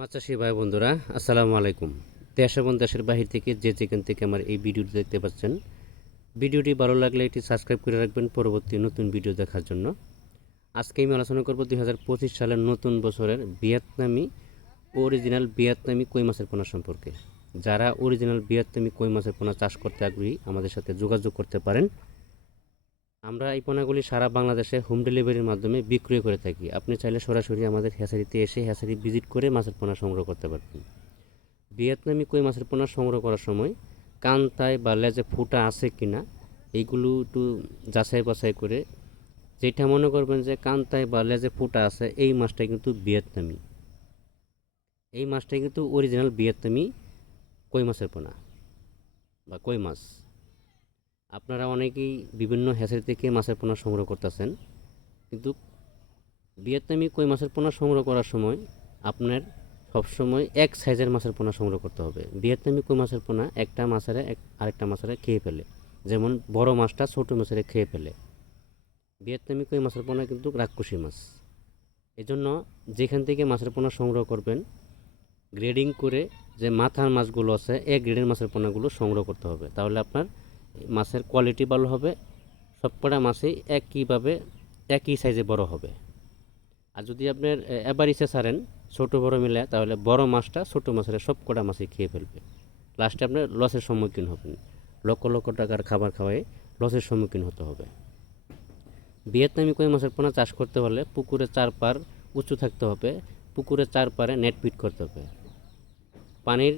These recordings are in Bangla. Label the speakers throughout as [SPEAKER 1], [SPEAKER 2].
[SPEAKER 1] মাচাশি ভাই বন্ধুরা, আসসালামু আলাইকুম। দেশ এবং দেশের বাহির থেকে যে যেখান থেকে আমার এই ভিডিওটি দেখতে পাচ্ছেন, ভিডিওটি ভালো লাগলে এটি সাবস্ক্রাইব করে রাখবেন পরবর্তী নতুন ভিডিও দেখার জন্য। আজকে আমি আলোচনা করব দু হাজার পঁচিশ সালের নতুন বছরের ভিয়েতনামি অরিজিনাল ভিয়েতনামি কই মাছের পোনা সম্পর্কে। যারা অরিজিনাল ভিয়েতনামি কই মাছের পোনা চাষ করতে আগ্রহী, আমাদের সাথে যোগাযোগ করতে পারেন। আমরা এই পোনাগুলি সারা বাংলাদেশে হোম ডেলিভারির মাধ্যমে বিক্রয় করে থাকি। আপনি চাইলে সরাসরি আমাদের হ্যাচারিতে এসে হ্যাচারি ভিজিট করে মাছের পোনা সংগ্রহ করতে পারবেন। ভিয়েতনামি কই মাছের পোনা সংগ্রহ করার সময় কান্তায় বা লেজে ফুটা আছে কি না এইগুলো একটু যাচাই বাছাই করে যেটা মনে করবেন যে কান্তায় বা লেজে ফুটা আছে, এই মাছটা কিন্তু ভিয়েতনামি। এই মাছটা কিন্তু অরিজিনাল ভিয়েতনামি কই মাছের পোনা বা কই মাছ। আপনারা অনেকেই বিভিন্ন হ্যাচারি থেকে মাছের পোনা সংগ্রহ করতেছেন, কিন্তু ভিয়েতনামি কই মাছের পোনা সংগ্রহ করার সময় আপনার সবসময় এক সাইজের মাছের পোনা সংগ্রহ করতে হবে। ভিয়েতনামি কই মাছের পোনা একটা মাছের এক, আরেকটা মাছের খেয়ে ফেলে। যেমন বড় মাছটা ছোটো মাছের খেয়ে ফেলে। ভিয়েতনামি কই মাছের পোনা কিন্তু রাক্ষসী মাছ। এজন্য যেখান থেকে মাছের পোনা সংগ্রহ করবেন, গ্রেডিং করে যে মাথার মাছগুলো আছে এক গ্রেডের মাছের পোনাগুলো সংগ্রহ করতে হবে। তাহলে আপনার মাছের কোয়ালিটি ভালো হবে, সবকটা মাছই একইভাবে, একই সাইজে বড় হবে। আর যদি আপনার এবার ইচ্ছে ছাড়েন, ছোটো বড় মিলে তাহলে বড় মাছটা ছোটো মাছের সবকটা মাছই খেয়ে ফেলবে। লাস্টে আপনার লসের সম্মুখীন হবেন। লক্ষ লক্ষ টাকার খাবার খাওয়াই লসের সম্মুখীন হতে হবে। ভিয়েতনামি কই মাছের পোনা চাষ করতে হলে পুকুরে চার পার উঁচু থাকতে হবে পুকুরের চারপারে নেট ফিট করতে হবে। পানির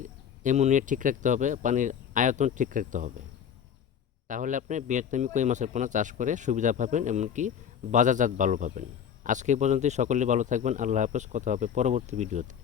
[SPEAKER 1] এমুনিয়ে ঠিক রাখতে হবে, পানির আয়তন ঠিক রাখতে হবে। তাহলে আপনি ভিয়েতনামি কই মাছের পোনা চাষ করে সুবিধা পাবেন এমনকি বাজারজাত ভালো পাবেন। আজকে পর্যন্তই সকলে ভালো থাকবেন, আল্লাহ হাফেজ, কথা হবে পরবর্তী ভিডিওতে